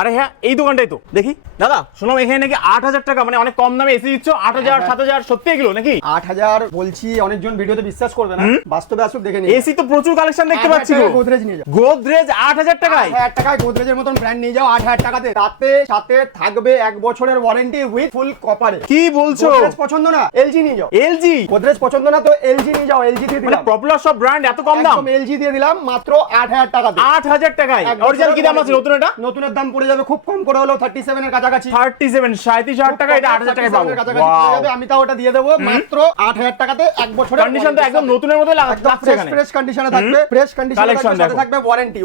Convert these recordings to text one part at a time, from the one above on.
আরে হ্যাঁ, এই দোকানটাই তো দেখি। দাদা শুনলাম এখানে নাকি 8,000 টাকা মানে অনেক কম দামে এসি দিচ্ছ। 8,000 7,000 সত্যি এগুলো নাকি? 8,000 বলছি, অনেকজন ভিডিওতে বিশ্বাস করবে না, বাস্তবে আসুক দেখে নিন। এসি তো প্রচুর কালেকশন দেখতে পাচ্ছি গো। গোদরেজ নিয়ে যাও, গোদরেজ 8,000 টাকায়। 8,000 টাকায় গোদরেজের মতন ব্র্যান্ড নিয়ে যাও 8,000 টাকাতে। তাতে সাথে থাকবে 1 বছরের ওয়ারেন্টি উইথ ফুল কপারে। কি বলছো? গোদরেজ পছন্দ না, এলজি নিয়ে যাও। এলজি? গোদরেজ পছন্দ না তো এলজি নিয়ে যাও, এলজি দিয়ে মানে দিলাম। পপুলার সব ব্র্যান্ড এত কম দাম? একদম এলজি দিয়ে দিলাম মাত্র 8,000 টাকাতে। 8,000 টাকায়। অরিজিনাল কি দাম আছে নতুন? এটা নতুনের দাম পড়ে যাবে খুব কম করে হলো 37 এর কাছাকাছি। 37 37,000 টাকা, এটা 8,000 টাকায় পাবো। ওয়াও, আমি তাও ওটা দিয়ে দেবো মাত্র 8,000 টাকাতে 1 বছরের কন্ডিশন তো একদম নতুনের মতই লাগছে এখানে। ফ্রেশ কন্ডিশনে থাকবে, ফ্রেশ কন্ডিশনে Collection থাকবে, সাথে দেখো। থাকবে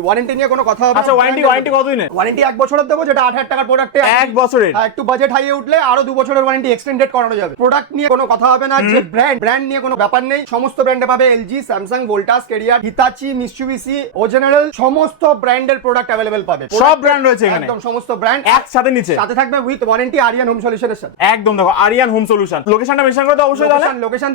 ওয়ারেন্টি নিয়ে কোনো কথা হবে না। আচ্ছা ওয়ারেন্টি কতদিনের? ওয়ারেন্টি 1 বছরের দেবো, যেটা 8,000 টাকার প্রোডাক্টে 1 বছরের? একটু বাজেট হাইয়ে উঠলে আরো 2 বছরের ওয়ারেন্টি এক্সটেন্ডেড করানো যাবে। প্রোডাক্ট নিয়ে কোনো কথা হবে না, যে ব্র্যান্ড নিয়ে কোনো ব্যাপার নেই। সমস্ত ব্র্যান্ডে পাবে, LG, Samsung, Voltas, Carrier, Hitachi, Mitsubishi, O General, সমস্ত ব্র্যান্ডের প্রোডাক্ট अवेलेबल পাবে। সব ব্র্যান্ড রয়েছে এখানে, একদম সমস্ত ব্র্যান্ড একসাথে নিচে। সাথে থাকবে উইথ ওয়ারেন্টি আরিয়ান হোম সলিউশনের সাথে। একদম দেখো, আরিয়ান হোম সলিউশন। লোকেশনটা মেনশন করে দাও অবশ্যই। তাহলে লোকেশন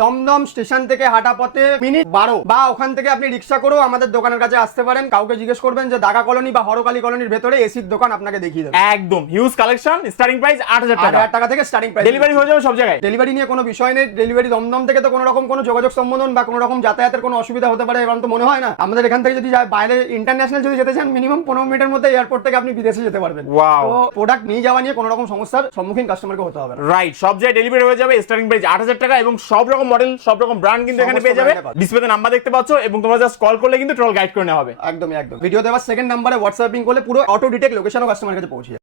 দমদম স্টেশন থেকে হাঁটা পথে মিনিট 12, বা ওখান থেকে আপনি রিক্সা করেও আমাদের দোকানের কাছে আসতে পারেন। কাউকে জিজ্ঞেস করবেন যে দাগা কলোনি বা হরকালি কলোনির ভেতরে এসির দোকান, আপনাকে দেখিয়ে দেবে। একদম হিউজ কালেকশন, স্টার্টিং প্রাইস 8,000 টাকা। 8,000 টাকা থেকে স্টার্টিং প্রাইস। ডেলিভারি হয়ে যাবে সব জায়গায়? ডেলিভারি নিয়ে কোনো বিষয় নেই। ডেলিভারি দমদম থেকে তো কোনো রকম কোনো যোগাযোগ সম্বোধন বা কোনো রকম যাতায়াতের কোনো অসুবিধা হতে পারে এরকম তো মনে হয় না। আমাদের এখান থেকে যদি যায় বাইরে ইন্টারন্যাশনাল যদি যেতে চান, মিনিমাম 15 মিনিটের মধ্যে এয়ারপোর্ট থেকে আপনি বিদেশে যেতে পারবেন। Wow. তো প্রোডাক্ট নিয়ে যাওয়া নিয়ে কোনো রকম সমস্যার সম্মুখীন কাস্টমারকে হতে হবে না। রাইট, সব জায়গায় ডেলিভারি হয়ে যাবে। স্টার্টিং প্রাইস 8,000 টাকা এবং সব রকম মডেল, সব রকম ব্র্যান্ড কিন্তু এখানে সমস্ত পেয়ে যাবে। brand এ পাবে। ডিসপ্লেতে নাম্বার দেখতে পাচ্ছ এবং তোমরা জাস্ট কল করলে কিন্তু টোটাল গাইড করে নেওয়া হবে। একদম ভিডিও দেওয়ার সেকেন্ড নাম্বারে হোয়াটসঅ্যাপিং করলে পুরো অটো ডিটেক্ট লোকেশনও কাস্টমারের কাছে পৌঁছে যাবে।